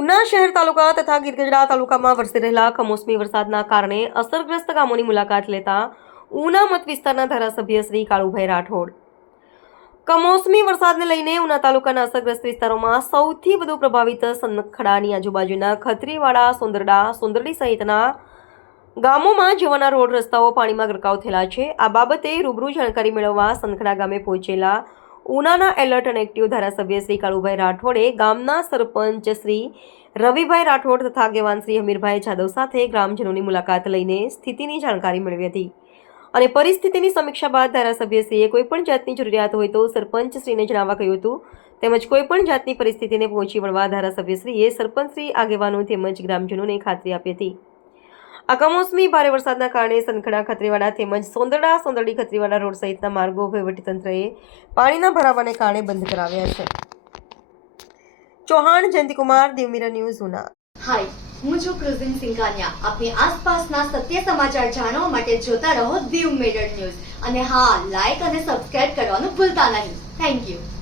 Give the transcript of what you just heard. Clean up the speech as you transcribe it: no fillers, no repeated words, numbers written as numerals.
ઉના શહેર તાલુકા તથા ગીરગઢડા તાલુકામાં વરસી રહેલા કમોસમી વરસાદના કારણે અસરગ્રસ્ત ગામોની મુલાકાત લેતા ઉના મત વિસ્તારના ધારાસભ્ય શ્રી કાળુભાઈ રાઠોડ કમોસમી વરસાદને લઈને ઉના તાલુકાના અસરગ્રસ્ત વિસ્તારોમાં સૌથી વધુ પ્રભાવિત સનખડાની આજુબાજુના ખત્રીવાડા, સોંદરડા, સોંદરડી સહિતના ગામોમાં જવાના રોડ રસ્તાઓ પાણીમાં ગરકાવ થયેલા છે. આ બાબતે રૂબરૂ જાણકારી મેળવવા સનખડા ગામે પહોંચેલા ઉનાના એલર્ટ અને એક્ટિવ ધારાસભ્ય શ્રી કાળુભાઈ રાઠોડે ગામના સરપંચ શ્રી રવિભાઈ રાઠોડ તથા આગેવાન શ્રી હમીરભાઈ જાદવ સાથે ગ્રામજનોની મુલાકાત લઈને સ્થિતિની જાણકારી મેળવી હતી અને પરિસ્થિતિની સમીક્ષા બાદ ધારાસભ્યશ્રીએ કોઈપણ જાતની જરૂરિયાત હોય તો સરપંચશ્રીને જણાવવા કહ્યું હતું. તેમજ કોઈપણ જાતની પરિસ્થિતિને પહોંચી વળવા ધારાસભ્યશ્રીએ સરપંચશ્રી, આગેવાનો તેમજ ગ્રામજનોને ખાતરી આપી હતી. આ કમોસમી ભારે વરસાદના કારણે સનખડા, ખત્રીવાડા તેમજ સોંદરડા, સોંદરડી, ખત્રીવાડા રોડ સહિતના માર્ગો વહીવટીતંત્રએ પાણીના ભરાવાને કારણે બંધ કરાવ્યા છે. ચૌહાણ જયંતિકુમાર, દેવમીરા ન્યૂઝ, ઉના. હાય, હું છું ક્રુઝિન સિંઘાનિયા. આપની આસપાસના સત્ય સમાચાર જાણવા માટે જોતા રહો દીવ મિરર ન્યૂઝ અને હા, લાઈક અને સબસ્ક્રાઇબ કરવાનું ભૂલતા નહીં. Thank you.